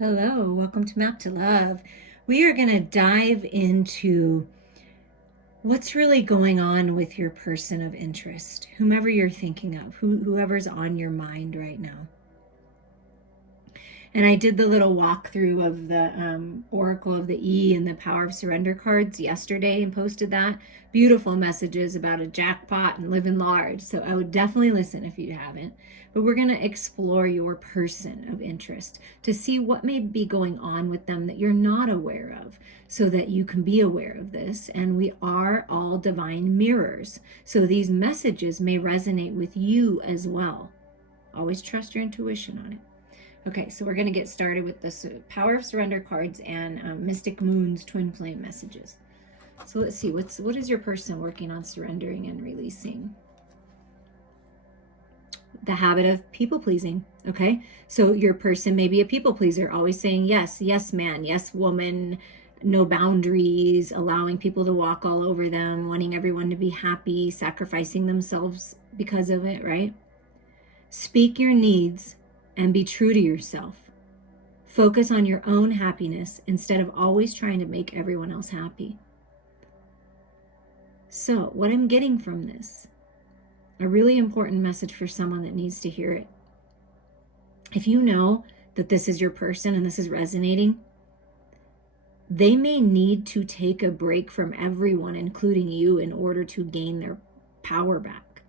Hello, welcome to Map to Love. We are going to dive into what's really going on with your person of interest, whomever you're thinking of, whoever's on your mind right now. And I did the little walkthrough of the Oracle of the E and the Power of Surrender cards yesterday and posted that. Beautiful messages about a jackpot and living large. So I would definitely listen if you haven't. But we're going to explore your person of interest to see what may be going on with them that you're not aware of, so that you can be aware of this. And we are all divine mirrors. So these messages may resonate with you as well. Always trust your intuition on it. Okay, so we're going to get started with the Power of Surrender cards and Mystic Moon's Twin Flame messages. So let's see, what is your person working on surrendering and releasing? The habit of people pleasing. Okay, so your person may be a people pleaser, always saying yes, yes man, yes woman, no boundaries, allowing people to walk all over them, wanting everyone to be happy, sacrificing themselves because of it, right? Speak your needs and be true to yourself. Focus on your own happiness instead of always trying to make everyone else happy. So, what I'm getting from this, a really important message for someone that needs to hear it. If you know that this is your person and this is resonating, they may need to take a break from everyone, including you, in order to gain their power back.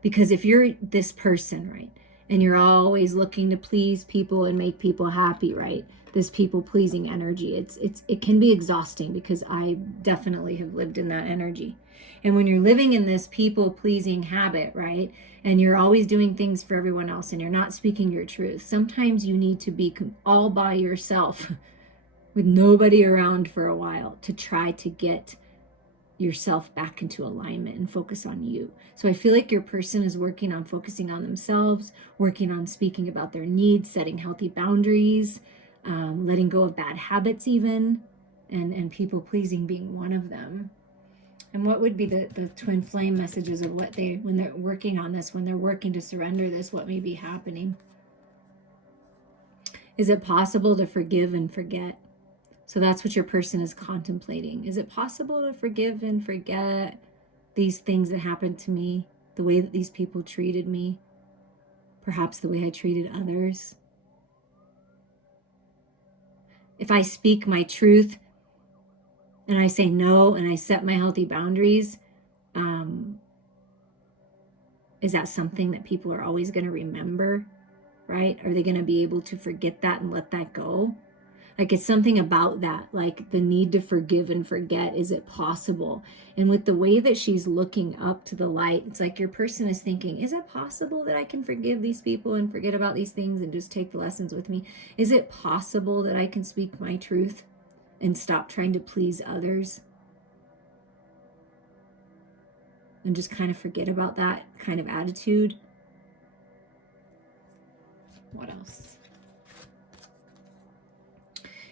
Because if you're this person, right, and you're always looking to please people and make people happy, right? This people pleasing energy, it can be exhausting, because I definitely have lived in that energy. And when you're living in this people pleasing habit, right, and you're always doing things for everyone else and you're not speaking your truth, sometimes you need to be all by yourself with nobody around for a while to try to get yourself back into alignment and focus on you. So I feel like your person is working on focusing on themselves, working on speaking about their needs, setting healthy boundaries, letting go of bad habits even, and people pleasing being one of them. And what would be the twin flame messages of what they, when they're working on this, when they're working to surrender this, what may be happening? Is it possible to forgive and forget? So that's what your person is contemplating. Is it possible to forgive and forget these things that happened to me, the way that these people treated me, perhaps the way I treated others? If I speak my truth and I say no and I set my healthy boundaries, is that something that people are always going to remember, right? Are they going to be able to forget that and let that go? Like, it's something about that, like the need to forgive and forget. Is it possible? And with the way that she's looking up to the light, it's like your person is thinking, is it possible that I can forgive these people and forget about these things and just take the lessons with me? Is it possible that I can speak my truth and stop trying to please others? And just kind of forget about that kind of attitude. What else?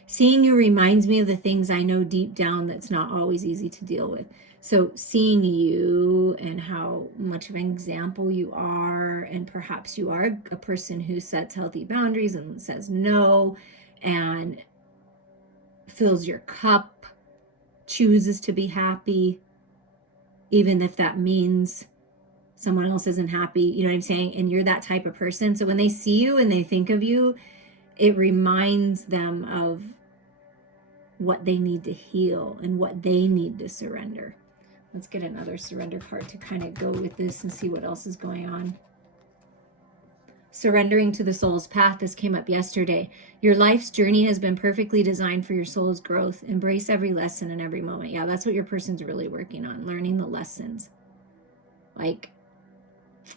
Seeing you reminds me of the things I know deep down that's not always easy to deal with. So seeing you and how much of an example you are, and perhaps you are a person who sets healthy boundaries and says no and fills your cup, chooses to be happy, even if that means someone else isn't happy, you know what I'm saying? And you're that type of person. So when they see you and they think of you, it reminds them of what they need to heal and what they need to surrender. Let's get another surrender card to kind of go with this and see what else is going on. Surrendering to the soul's path. This came up yesterday. Your life's journey has been perfectly designed for your soul's growth. Embrace every lesson and every moment. Yeah, that's what your person's really working on, learning the lessons. Like,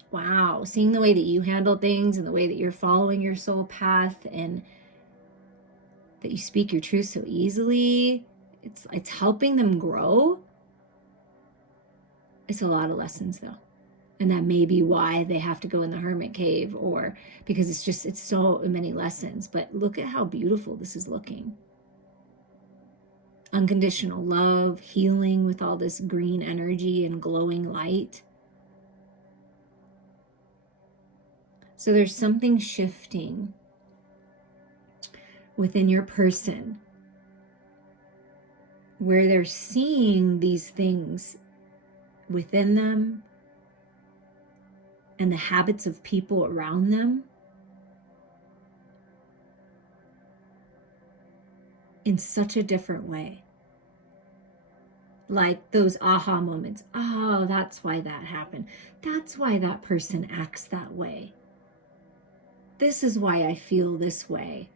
wow, seeing the way that you handle things and the way that you're following your soul path, and that you speak your truth so easily, it's helping them grow. It's a lot of lessons though, and that may be why they have to go in the hermit cave, or because it's so many lessons. But look at how beautiful this is looking. Unconditional love, healing with all this green energy and glowing light. So there's something shifting within your person where they're seeing these things within them and the habits of people around them in such a different way. Like those aha moments. Oh, that's why that happened. That's why that person acts that way. This is why I feel this way.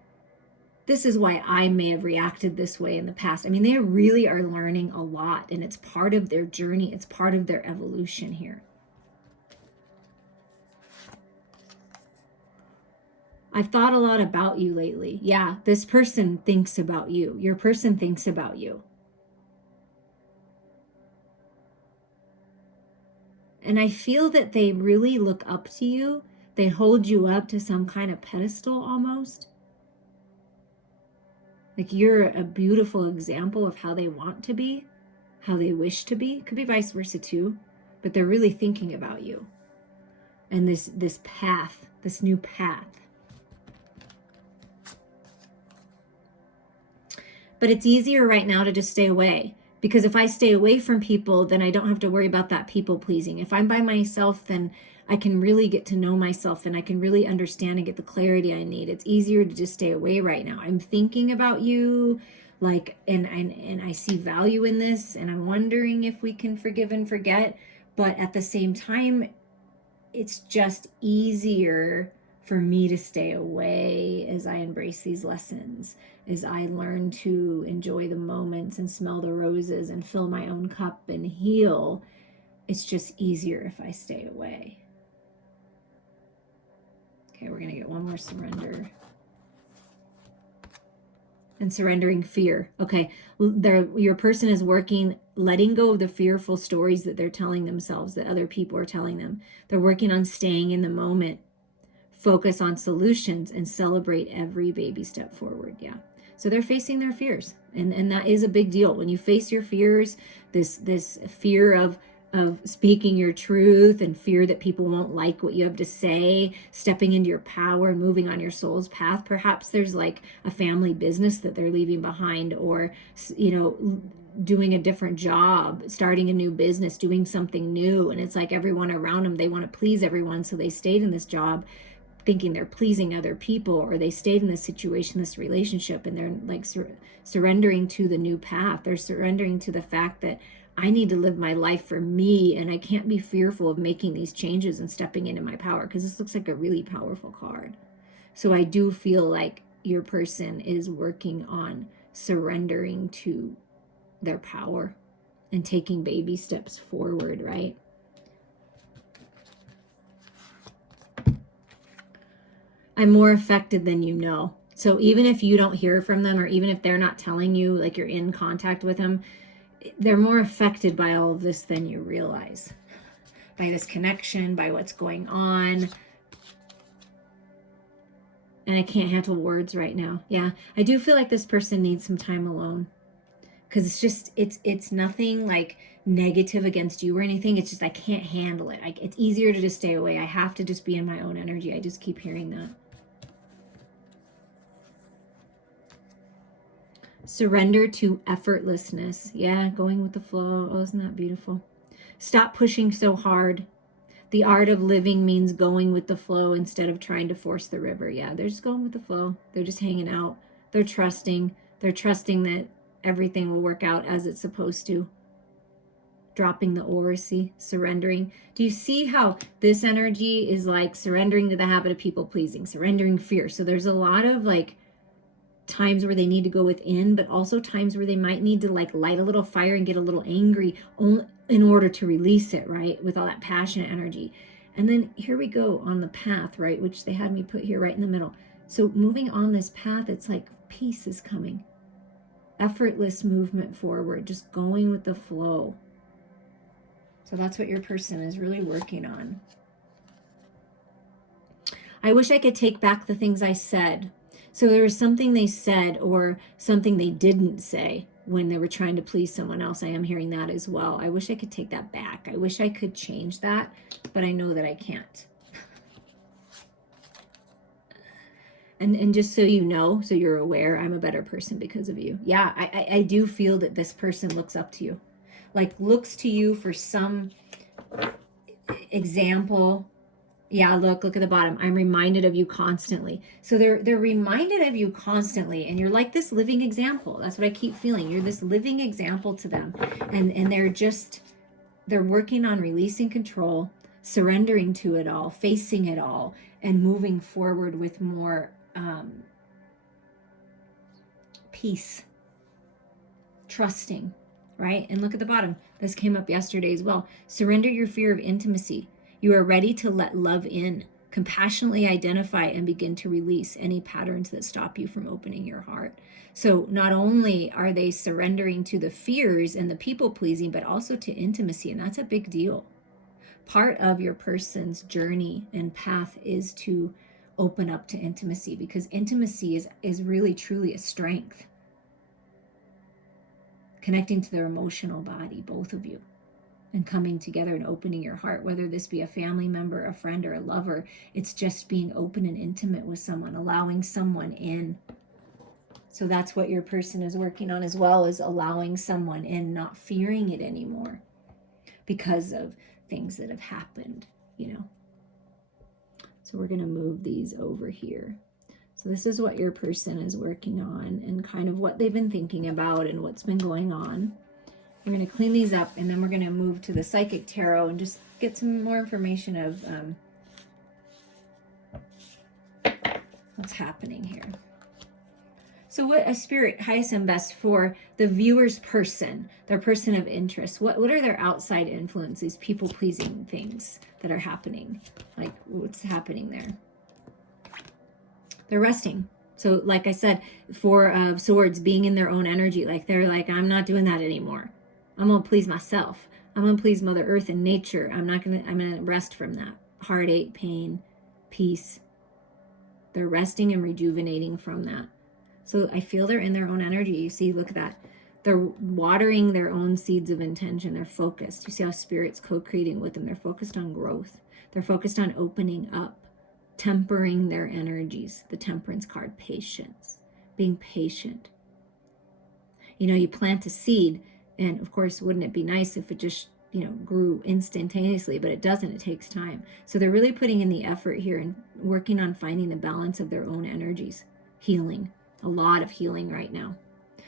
This is why I may have reacted this way in the past. I mean, they really are learning a lot, and it's part of their journey. It's part of their evolution here. I've thought a lot about you lately. Yeah, this person thinks about you. Your person thinks about you. And I feel that they really look up to you. They hold you up to some kind of pedestal almost. Like you're a beautiful example of how they want to be, how they wish to be. Could be vice versa too, but they're really thinking about you. And this path, this new path. But it's easier right now to just stay away. Because if I stay away from people, then I don't have to worry about that people pleasing. If I'm by myself, then I can really get to know myself and I can really understand and get the clarity I need. It's easier to just stay away right now. I'm thinking about you, like, and I see value in this, and I'm wondering if we can forgive and forget. But at the same time, it's just easier for me to stay away as I embrace these lessons, as I learn to enjoy the moments and smell the roses and fill my own cup and heal. It's just easier if I stay away. Okay, we're going to get one more surrender. And surrendering fear. Okay, your person is working, letting go of the fearful stories that they're telling themselves, that other people are telling them. They're working on staying in the moment, focus on solutions, and celebrate every baby step forward. Yeah. So they're facing their fears. And that is a big deal. When you face your fears, this fear of speaking your truth and fear that people won't like what you have to say, stepping into your power and moving on your soul's path. Perhaps there's like a family business that they're leaving behind, or, doing a different job, starting a new business, doing something new. And it's like everyone around them, they want to please everyone. So they stayed in this job thinking they're pleasing other people, or they stayed in this situation, this relationship, and they're like surrendering to the new path. They're surrendering to the fact that I need to live my life for me, and I can't be fearful of making these changes and stepping into my power, because this looks like a really powerful card. So I do feel like your person is working on surrendering to their power and taking baby steps forward, right? I'm more affected than you know. So even if you don't hear from them, or even if they're not telling you, like you're in contact with them, they're more affected by all of this than you realize. By this connection, by what's going on. And I can't handle words right now. Yeah, I do feel like this person needs some time alone. Because it's just, it's nothing like negative against you or anything. It's just I can't handle it. It's easier to just stay away. I have to just be in my own energy. I just keep hearing that. Surrender to effortlessness. Yeah, going with the flow. Oh, isn't that beautiful? Stop pushing so hard. The art of living means going with the flow instead of trying to force the river. Yeah, they're just going with the flow. They're just hanging out. They're trusting. They're trusting that everything will work out as it's supposed to. Dropping the oars, see, surrendering. Do you see how this energy is like surrendering to the habit of people pleasing, surrendering fear? So there's a lot of like times where they need to go within, but also times where they might need to like light a little fire and get a little angry in order to release it, right? With all that passionate energy. And then here we go on the path, right? Which they had me put here right in the middle. So moving on this path, it's like peace is coming. Effortless movement forward, just going with the flow. So that's what your person is really working on. I wish I could take back the things I said. So there was something they said or something they didn't say when they were trying to please someone else. I am hearing that as well. I wish I could take that back. I wish I could change that, but I know that I can't. And just so you know, so you're aware, I'm a better person because of you. Yeah, I do feel that this person looks up to you. Like looks to you for some example. Yeah, look at the bottom. I'm reminded of you constantly. So they're reminded of you constantly, and you're like this living example. That's what I keep feeling. You're this living example to them. And they're working on releasing control, surrendering to it all, facing it all, and moving forward with more peace, trusting, right? And look at the bottom. This came up yesterday as well. Surrender your fear of intimacy. You are ready to let love in. Compassionately identify and begin to release any patterns that stop you from opening your heart. So not only are they surrendering to the fears and the people pleasing, but also to intimacy. And that's a big deal. Part of your person's journey and path is to open up to intimacy, because intimacy is really truly a strength. Connecting to their emotional body, both of you, and coming together and opening your heart, whether this be a family member, a friend, or a lover. It's just being open and intimate with someone, allowing someone in. So that's what your person is working on as well, is allowing someone in, not fearing it anymore because of things that have happened, you know. So we're going to move these over here. So this is what your person is working on and kind of what they've been thinking about and what's been going on. We're going to clean these up, and then we're going to move to the Psychic Tarot and just get some more information of what's happening here. So what a spirit, highest and best for the viewer's person, their person of interest. What are their outside influences, people-pleasing things that are happening? Like, what's happening there? They're resting. So like I said, Four of Swords, being in their own energy. Like they're like, I'm not doing that anymore. I'm going to please myself. I'm going to please Mother Earth and nature. I'm going to rest from that. Heartache, pain, peace. They're resting and rejuvenating from that. So I feel they're in their own energy. You see, look at that. They're watering their own seeds of intention. They're focused. You see how Spirit's co-creating with them. They're focused on growth. They're focused on opening up, tempering their energies. The Temperance card, patience, being patient. You know, you plant a seed, and of course, wouldn't it be nice if it just, you know, grew instantaneously, but it doesn't. It takes time. So they're really putting in the effort here and working on finding the balance of their own energies, healing. A lot of healing right now.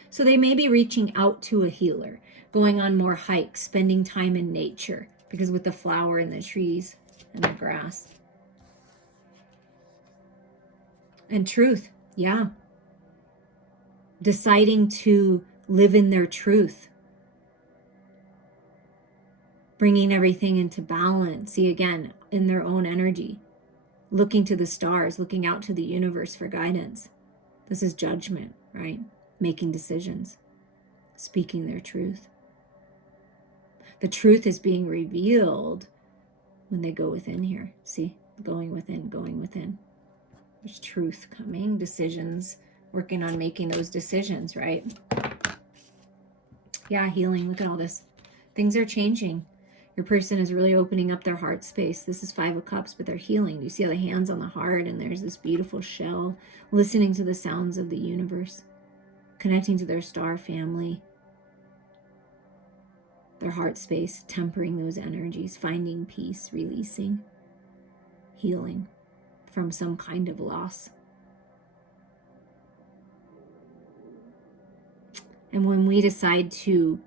So they may be reaching out to a healer, going on more hikes, spending time in nature, because with the flower and the trees and the grass. And truth, yeah. Deciding to live in their truth. Bringing everything into balance. See, again, in their own energy. Looking to the stars, looking out to the universe for guidance. This is judgment, right? Making decisions, speaking their truth. The truth is being revealed when they go within here. See, going within, going within. There's truth coming, decisions, working on making those decisions, right? Yeah, healing. Look at all this. Things are changing. Your person is really opening up their heart space. This is 5 of Cups, but they're healing. You see how the hands on the heart, and there's this beautiful shell, listening to the sounds of the universe, connecting to their star family, their heart space, tempering those energies, finding peace, releasing, healing from some kind of loss. And when we decide to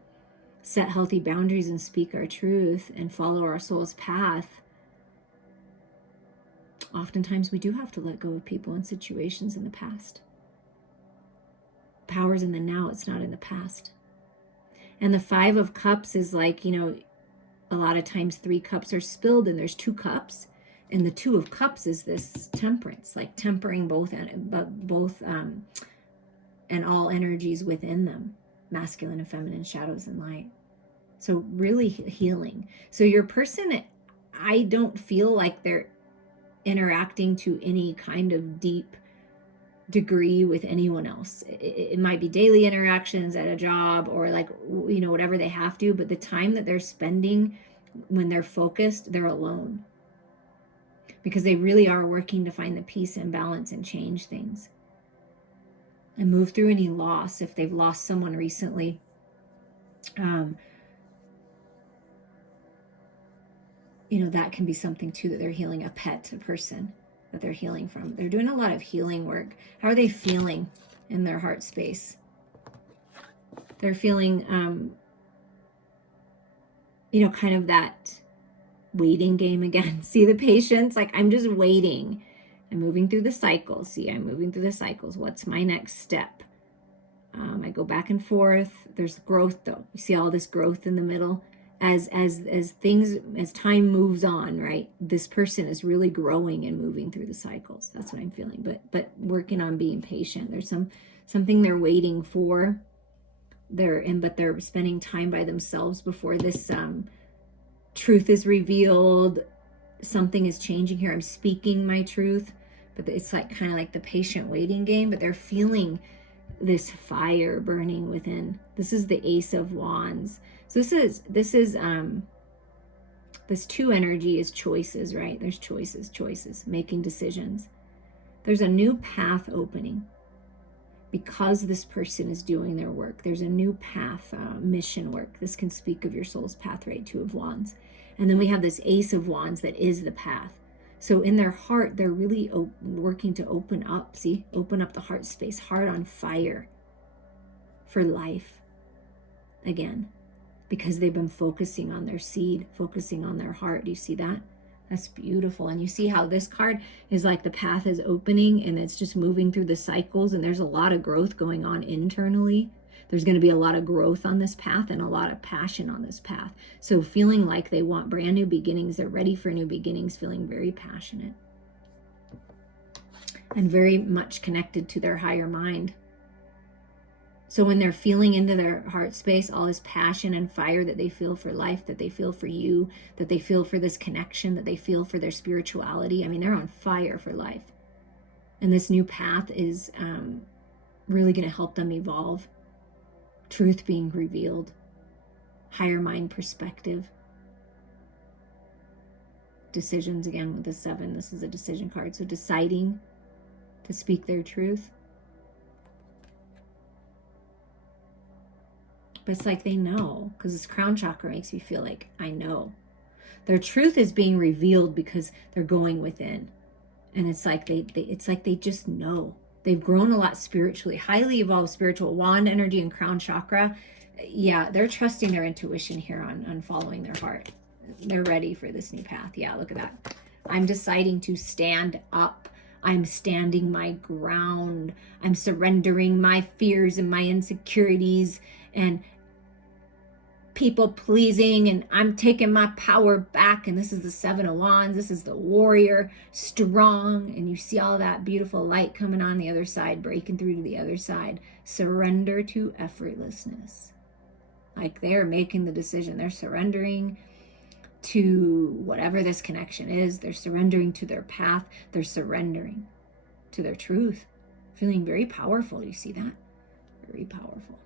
set healthy boundaries and speak our truth and follow our soul's path, oftentimes we do have to let go of people and situations in the past. Power's in the now, it's not in the past. And the 5 of Cups is like, you know, a lot of times 3 cups are spilled and there's 2 cups. And the 2 of Cups is this temperance, like tempering both and all energies within them, masculine and feminine, shadows and light. So really healing. So your person, I don't feel like they're interacting to any kind of deep degree with anyone else. It might be daily interactions at a job or like, you know, whatever they have to, but the time that they're spending when they're focused, they're alone. because they really are working to find the peace and balance and change things. And move through any loss. If they've lost someone recently, that can be something too, that they're healing. A pet, a person that they're healing from. They're doing a lot of healing work. How are they feeling in their heart space? They're feeling, kind of that waiting game again. See the patience? Like, I'm just waiting. I'm moving through the cycles. See, I'm moving through the cycles. What's my next step? I go back and forth. There's growth, though. You see all this growth in the middle. As time moves on, right? This person is really growing and moving through the cycles. That's what I'm feeling. But working on being patient. There's something they're waiting for. But they're spending time by themselves before this truth is revealed. Something is changing here. I'm speaking my truth, but it's like kind of like the patient waiting game. But they're feeling this fire burning within. This is the Ace of Wands. So this 2 energy is choices, right? There's choices, making decisions. There's a new path opening because this person is doing their work. There's a new path, mission work. This can speak of your soul's path, right? 2 of Wands. And then we have this Ace of Wands that is the path. So in their heart, they're really working to open up, open up the heart space, heart on fire for life again, because they've been focusing on their seed, focusing on their heart. Do you see that? That's beautiful. And you see how this card is like the path is opening and it's just moving through the cycles, and there's a lot of growth going on internally. There's going to be a lot of growth on this path and a lot of passion on this path. So feeling like they want brand new beginnings, they're ready for new beginnings, feeling very passionate and very much connected to their higher mind. So when they're feeling into their heart space, all this passion and fire that they feel for life, that they feel for you, that they feel for this connection, that they feel for their spirituality, I mean, they're on fire for life. And this new path is really going to help them evolve. Truth being revealed, higher mind perspective, decisions again with the 7. This is a decision card. So deciding to speak their truth. But it's like they know, because this crown chakra makes me feel like I know. Their truth is being revealed because they're going within. And it's like they just know. They've grown a lot spiritually, highly evolved spiritual wand energy and crown chakra. Yeah, they're trusting their intuition here on following their heart. They're ready for this new path. Yeah, look at that. I'm deciding to stand up. I'm standing my ground. I'm surrendering my fears and my insecurities and people pleasing, and I'm taking my power back. And this is the 7 of Wands. This is the warrior, strong. And you see all that beautiful light coming on the other side, breaking through to the other side. Surrender to effortlessness. Like they're making the decision. They're surrendering to whatever this connection is. They're surrendering to their path. They're surrendering to their truth. Feeling very powerful. You see that? Very powerful.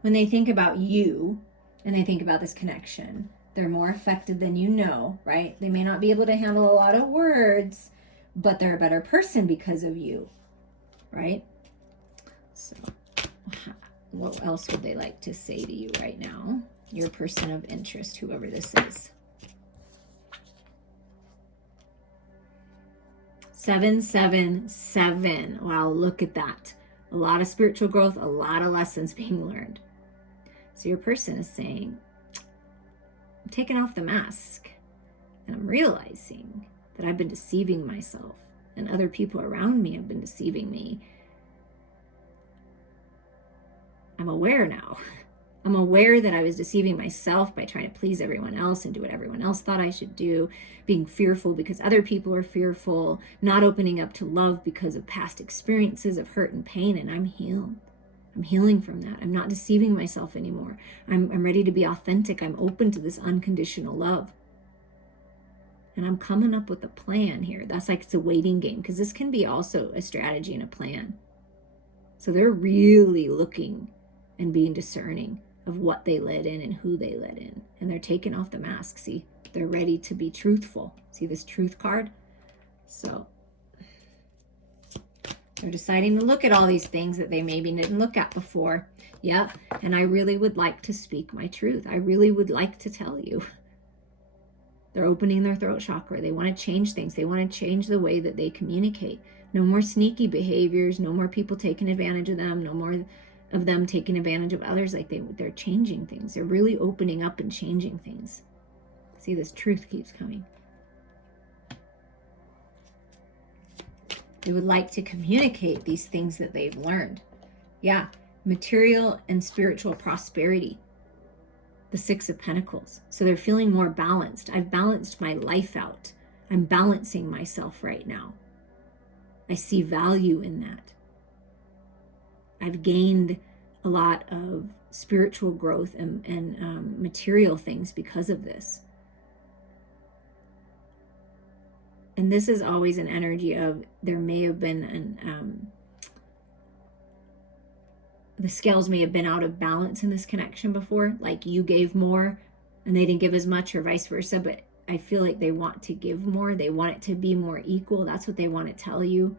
When they think about you and they think about this connection, they're more affected than you know, right? They may not be able to handle a lot of words, but they're a better person because of you, right? So what else would they like to say to you right now? Your person of interest, whoever this is. 777. Wow, look at that. A lot of spiritual growth, a lot of lessons being learned. So your person is saying, I'm taking off the mask and I'm realizing that I've been deceiving myself and other people around me have been deceiving me. I'm aware now. I'm aware that I was deceiving myself by trying to please everyone else and do what everyone else thought I should do, being fearful because other people are fearful, not opening up to love because of past experiences of hurt and pain, and I'm healed. I'm healing from that. I'm not deceiving myself anymore. I'm ready to be authentic. I'm open to this unconditional love. And I'm coming up with a plan here. That's like it's a waiting game, because this can be also a strategy and a plan. So they're really looking and being discerning of what they let in and who they let in. And they're taking off the mask. See, they're ready to be truthful. See this truth card? So they're deciding to look at all these things that they maybe didn't look at before. Yep. And I really would like to speak my truth. I really would like to tell you. They're opening their throat chakra. They want to change things. They want to change the way that they communicate. No more sneaky behaviors. No more people taking advantage of them. No more of them taking advantage of others. Like they're changing things. They're really opening up and changing things. See, this truth keeps coming. They would like to communicate these things that they've learned. Yeah, material and spiritual prosperity. The Six of Pentacles. So they're feeling more balanced. I've balanced my life out. I'm balancing myself right now. I see value in that. I've gained a lot of spiritual growth and material things because of this. And this is always an energy of there may have been the scales may have been out of balance in this connection before, like you gave more and they didn't give as much, or vice versa. But I feel like they want to give more. They want it to be more equal. That's what they want to tell you.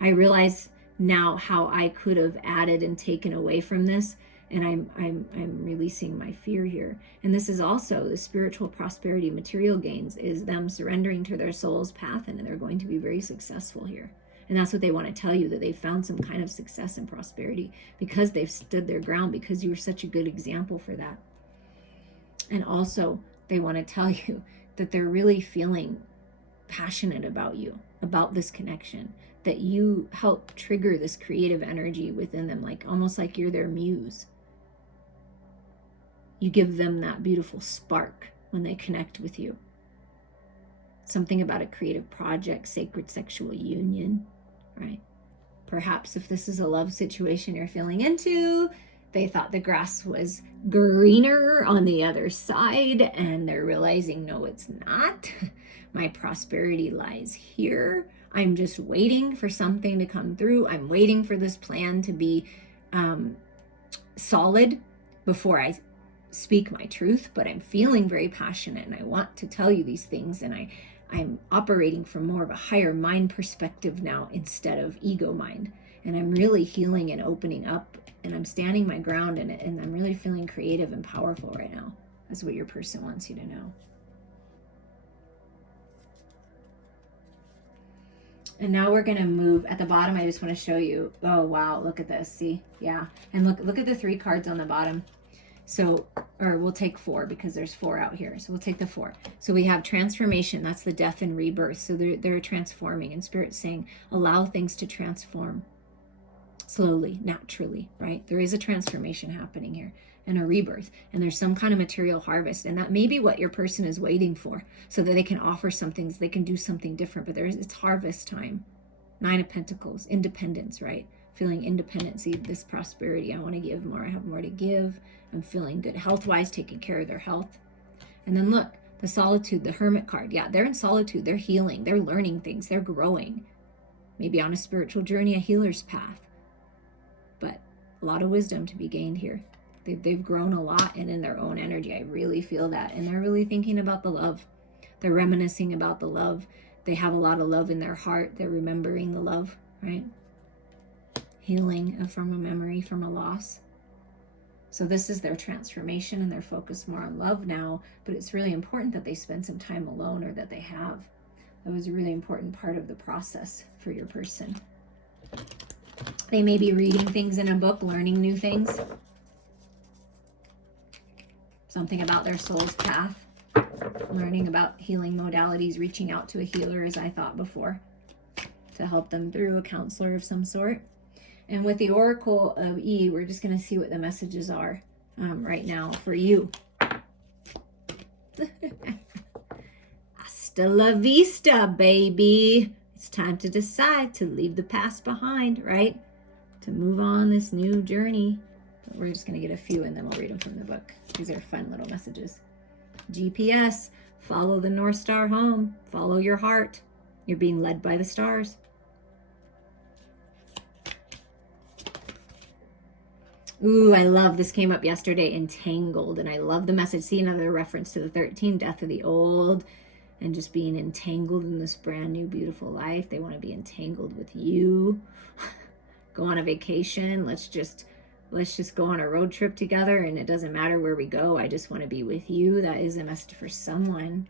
I realize now how I could have added and taken away from this, and I'm releasing my fear here. And this is also the spiritual prosperity, material gains, is them surrendering to their soul's path, and they're going to be very successful here. And that's what they want to tell you, that they've found some kind of success and prosperity because they've stood their ground, because you were such a good example for that. And also, they want to tell you that they're really feeling passionate about you, about this connection, that you help trigger this creative energy within them, like almost like you're their muse. You give them that beautiful spark when they connect with you. Something about a creative project, sacred sexual union, right? Perhaps if this is a love situation you're feeling into, they thought the grass was greener on the other side, and they're realizing, no, it's not. My prosperity lies here. I'm just waiting for something to come through. I'm waiting for this plan to be solid before I speak my truth, but I'm feeling very passionate and I want to tell you these things, and I'm operating from more of a higher mind perspective now instead of ego mind. And I'm really healing and opening up, and I'm standing my ground in it, and I'm really feeling creative and powerful right now. That's what your person wants you to know. And now we're going to move at the bottom. I just want to show you. Oh, wow. Look at this. See? Yeah. And look at the 3 cards on the bottom. So, or we'll take 4 because there's 4 out here. So we'll take the 4. So we have transformation. That's the death and rebirth. So they're transforming, and Spirit's saying, allow things to transform slowly, naturally, right? There is a transformation happening here and a rebirth, and there's some kind of material harvest, and that may be what your person is waiting for, so that they can offer something, so they can do something different. But it's harvest time. 9 of Pentacles, independence, right? Feeling independent. See, this prosperity. I want to give more. I have more to give. I'm feeling good health-wise, taking care of their health. And then look, the solitude, the Hermit card. Yeah, they're in solitude. They're healing. They're learning things. They're growing. Maybe on a spiritual journey, a healer's path. But a lot of wisdom to be gained here. They've grown a lot, and in their own energy. I really feel that. And they're really thinking about the love. They're reminiscing about the love. They have a lot of love in their heart. They're remembering the love, right? Healing from a memory, from a loss. So this is their transformation, and they're focused more on love now. But it's really important that they spend some time alone, or that they have. That was a really important part of the process for your person. They may be reading things in a book, learning new things. Something about their soul's path. Learning about healing modalities, reaching out to a healer, as I thought before, to help them through, a counselor of some sort. And with the Oracle of E, we're just going to see what the messages are right now for you. Hasta la vista, baby. It's time to decide to leave the past behind, right? To move on this new journey. But we're just going to get a few, and then we'll read them from the book. These are fun little messages. GPS, follow the North Star home. Follow your heart. You're being led by the stars. Ooh, I love this. Came up yesterday, entangled, and I love the message. See, another reference to the 13, death of the old, and just being entangled in this brand new beautiful life. They want to be entangled with you. Go on a vacation. Let's just go on a road trip together, and it doesn't matter where we go. I just want to be with you. That is a message for someone.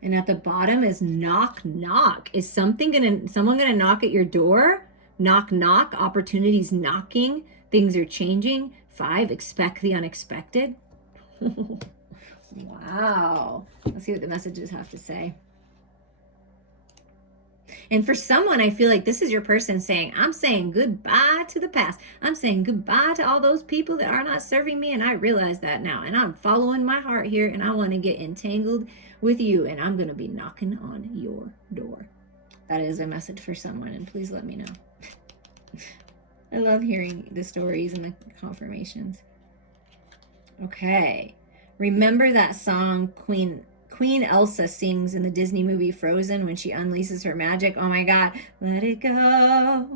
And at the bottom is knock, knock. Is someone gonna knock at your door? Knock, knock. Opportunities knocking. Things are changing. 5, expect the unexpected. Wow. Let's see what the messages have to say. And for someone, I feel like this is your person saying, I'm saying goodbye to the past. I'm saying goodbye to all those people that are not serving me. And I realize that now. And I'm following my heart here. And I want to get entangled with you. And I'm going to be knocking on your door. That is a message for someone. And please let me know. I love hearing the stories and the confirmations. Okay. Remember that song Queen Elsa sings in the Disney movie Frozen when she unleashes her magic? Oh my God. Let it go.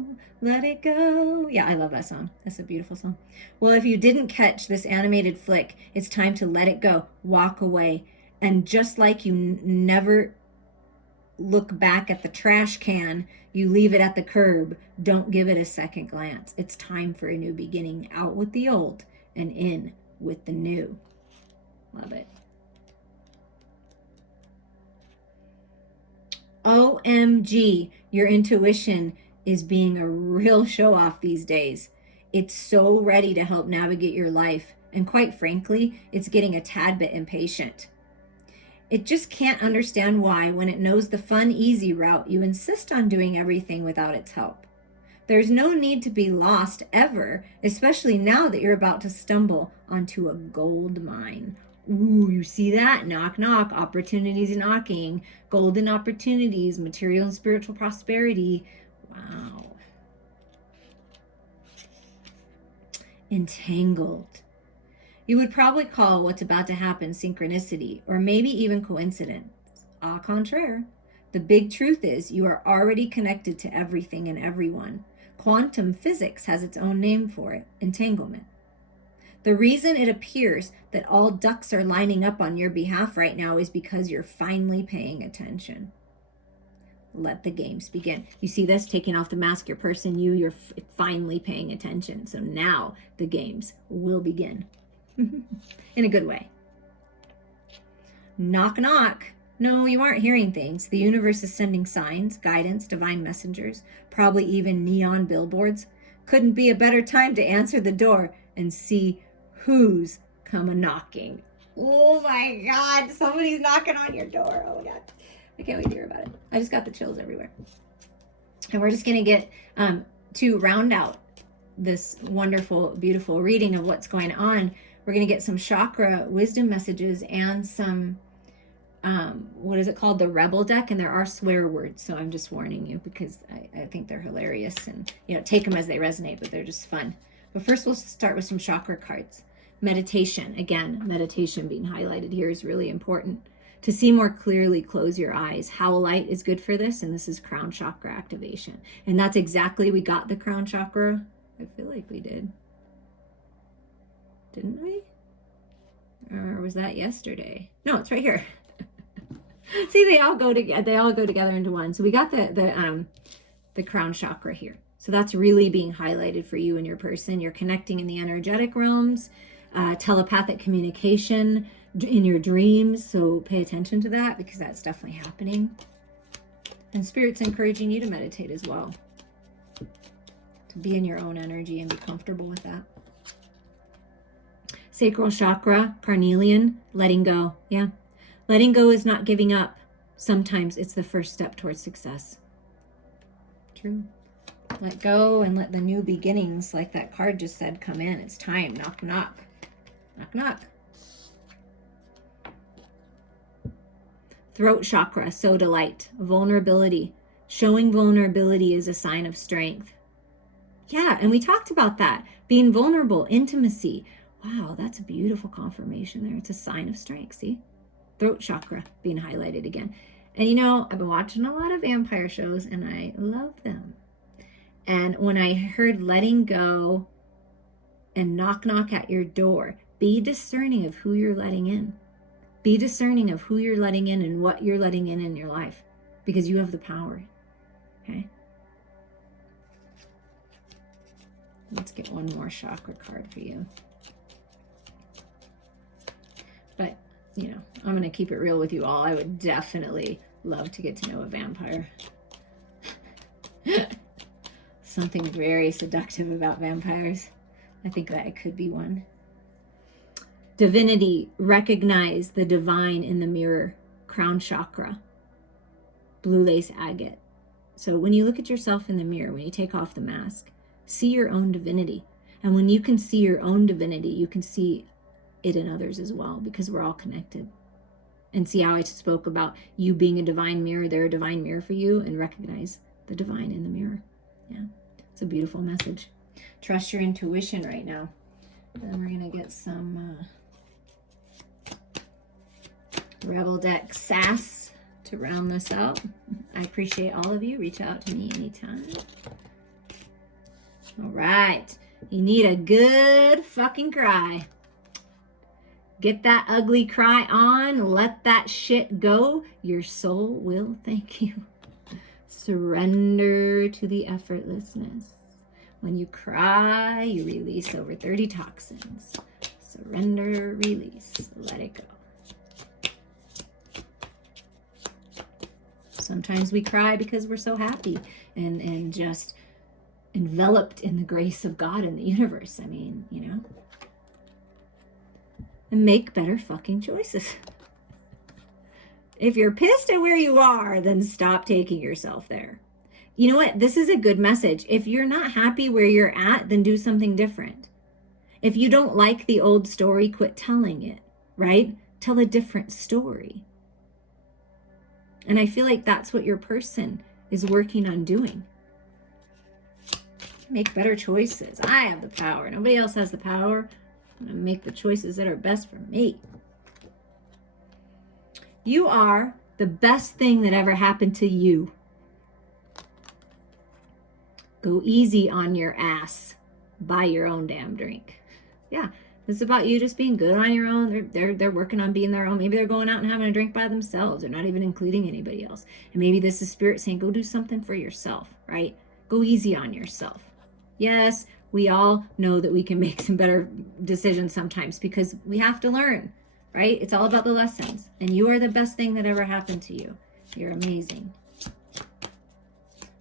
Let it go. Yeah, I love that song. That's a beautiful song. Well, if you didn't catch this animated flick, it's time to let it go. Walk away. And just like you never look back at the trash can, you leave it at the curb. Don't give it a second glance. It's time for a new beginning. Out with the old and in with the new. Love it. OMG, your intuition is being a real show off these days. It's so ready to help navigate your life. And quite frankly, it's getting a tad bit impatient. It just can't understand why, when it knows the fun, easy route, you insist on doing everything without its help. There's no need to be lost ever, especially now that you're about to stumble onto a gold mine. Ooh, you see that? Knock, knock, opportunities knocking, golden opportunities, material and spiritual prosperity. Wow. Entangled. You would probably call what's about to happen synchronicity, or maybe even coincidence. Au contraire. The big truth is you are already connected to everything and everyone. Quantum physics has its own name for it, entanglement. The reason it appears that all ducks are lining up on your behalf right now is because you're finally paying attention. Let the games begin. You see this? Taking off the mask, your person, you're finally paying attention. So now the games will begin. In a good way. Knock, knock. No, you aren't hearing things. The universe is sending signs, guidance, divine messengers, probably even neon billboards. Couldn't be a better time to answer the door and see who's come a knocking. Oh my God, somebody's knocking on your door. Oh my God. I can't wait to hear about it. I just got the chills everywhere. And we're just going to get to round out this wonderful, beautiful reading of what's going on. We're going to get some chakra wisdom messages and some, what is it called? The Rebel deck. And there are swear words. So I'm just warning you because I think they're hilarious and, take them as they resonate, but they're just fun. But first we'll start with some chakra cards. Meditation. Again, meditation being highlighted here is really important. To see more clearly, close your eyes. Howl light is good for this. And this is crown chakra activation. And that's exactly, we got the crown chakra. I feel like we did. Didn't we? Or was that yesterday? No, it's right here. See, they all go together. They all go together into one. So we got the crown chakra here. So that's really being highlighted for you and your person. You're connecting in the energetic realms, telepathic communication in your dreams. So pay attention to that because that's definitely happening. And Spirit's encouraging you to meditate as well. To be in your own energy and be comfortable with that. Sacral chakra, carnelian, letting go. Yeah. Letting go is not giving up. Sometimes it's the first step towards success. True. Let go and let the new beginnings, like that card just said, come in. It's time. Knock, knock. Knock, knock. Throat chakra, soda light, vulnerability. Showing vulnerability is a sign of strength. Yeah, and we talked about that. Being vulnerable, intimacy. Wow, that's a beautiful confirmation there. It's a sign of strength, see? Throat chakra being highlighted again. And I've been watching a lot of vampire shows and I love them. And when I heard letting go and knock at your door. Be discerning of who you're letting in. Be discerning of who you're letting in and what you're letting in your life, because you have the power. Okay? Let's get one more chakra card for you. But, you know, I'm going to keep it real with you all. I would definitely love to get to know a vampire. Something very seductive about vampires. I think that I could be one. Divinity, recognize the divine in the mirror. Crown chakra. Blue lace agate. So when you look at yourself in the mirror, when you take off the mask, see your own divinity. And when you can see your own divinity, you can see it in others as well, because we're all connected. And see how I spoke about you being a divine mirror, they're a divine mirror for you, and recognize the divine in the mirror. Yeah, it's a beautiful message. Trust your intuition right now. Then we're going to get some Rebel Deck sass to round this out. I appreciate all of you. Reach out to me anytime. All right. You need a good fucking cry. Get that ugly cry on. Let that shit go. Your soul will thank you. Surrender to the effortlessness. When you cry, you release over 30 toxins. Surrender, release, let it go. Sometimes we cry because we're so happy and just enveloped in the grace of God and the universe. I mean, you know. And make better fucking choices. If you're pissed at where you are, then stop taking yourself there. You know what? This is a good message. If you're not happy where you're at, then do something different. If you don't like the old story, quit telling it, right? Tell a different story. And I feel like that's what your person is working on doing. Make better choices. I have the power. Nobody else has the power. I'm going to make the choices that are best for me. You are the best thing that ever happened to you. Go easy on your ass. Buy your own damn drink. Yeah, this is about you just being good on your own. They're working on being their own. Maybe they're going out and having a drink by themselves. They're not even including anybody else. And maybe this is spirit saying, go do something for yourself, right? Go easy on yourself. Yes, we all know that we can make some better decisions sometimes because we have to learn, right? It's all about the lessons. And you are the best thing that ever happened to you. You're amazing.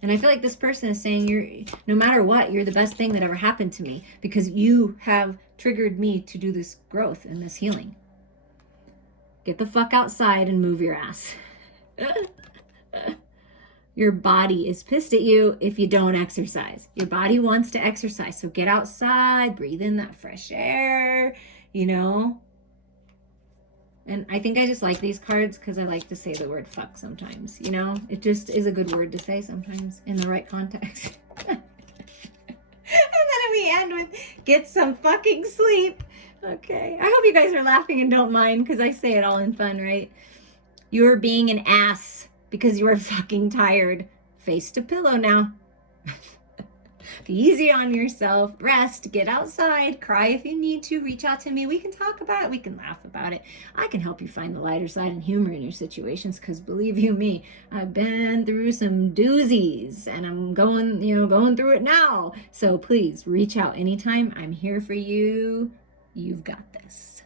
And I feel like this person is saying, no matter what, you're the best thing that ever happened to me because you have triggered me to do this growth and this healing. Get the fuck outside and move your ass. Your body is pissed at you if you don't exercise. Your body wants to exercise. So get outside, breathe in that fresh air, you know. And I think I just like these cards because I like to say the word fuck sometimes, you know. It just is a good word to say sometimes in the right context. And then we end with get some fucking sleep. Okay. I hope you guys are laughing and don't mind because I say it all in fun, right? You're being an ass because you are fucking tired. Face to pillow now. Be easy on yourself. Rest. Get outside. Cry if you need to. Reach out to me. We can talk about it. We can laugh about it. I can help you find the lighter side and humor in your situations because believe you me, I've been through some doozies and I'm going through it now. So please reach out anytime. I'm here for you. You've got this.